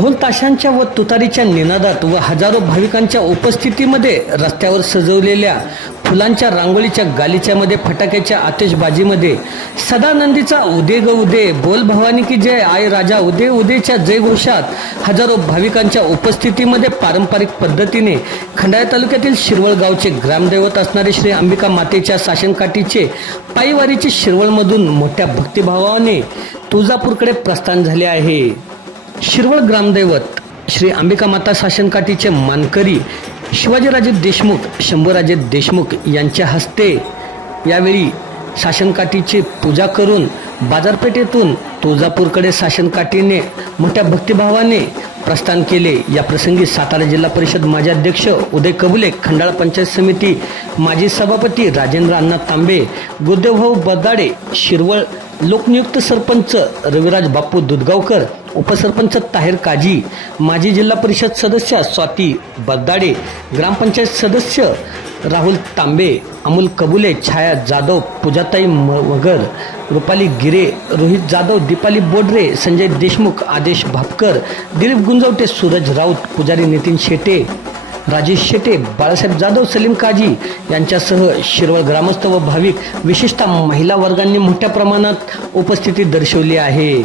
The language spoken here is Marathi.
ढोल ताशांच्या व तुतारीच्या निनादात व हजारो भाविकांच्या उपस्थितीमध्ये रस्त्यावर सजवलेल्या फुलांच्या रांगोळीच्या गालिच्यामध्ये फटाक्याच्या आतिषबाजीमध्ये सदानंदीचा उदे ग उदे बोल भवानी की जय आय राजा उदे उदेच्या जयघोषात हजारो भाविकांच्या उपस्थितीमध्ये पारंपरिक पद्धतीने खंडाळा तालुक्यातील शिरवळ गावचे ग्रामदैवत असणारे श्री अंबिका मातेच्या शासनकाठीचे पायीवारीचे शिरवळमधून मोठ्या भक्तिभावाने तुळजापूरकडे प्रस्थान झाले आहे. शिरवळ ग्रामदैवत श्री अंबिका माता शासनकाठीचे मानकरी शिवाजीराजे देशमुख शंभूराजे देशमुख यांच्या हस्ते यावेळी शासनकाठीची पूजा करून बाजारपेठेतून तुळजापूरकडे शासनकाठीने मोठ्या भक्तिभावाने प्रस्थान केले. या प्रसंगी सातारा जिल्हा परिषद माजी अध्यक्ष उदय कबुले खंडाळा पंचायत समिती माजी सभापती राजेंद्र अण्णा तांबे गुरुदेवभाऊ बदाडे शिरवळ लोकनियुक्त सरपंच रविराज बापू दुधगावकर उपसरपंच ताहेर काजी माजी जिल्हा परिषद सदस्य स्वाती बद्दाडे ग्रामपंचायत सदस्य राहुल तांबे अमोल कबुले छाया जाधव पूजाताई म- मगर रुपाली गिरे रोहित जाधव दीपाली बोडरे संजय देशमुख आदेश भापकर दिलीप गुंजवटे सूरज राऊत पुजारी नितीन शेटे राजेश शेटे बाळासाहेब जाधव सलीम काजी यांच्यासह शिरवळ ग्रामस्थ व भाविक विशेषतः महिला वर्गांनी मोठ्या प्रमाणात उपस्थिती दर्शवली आहे.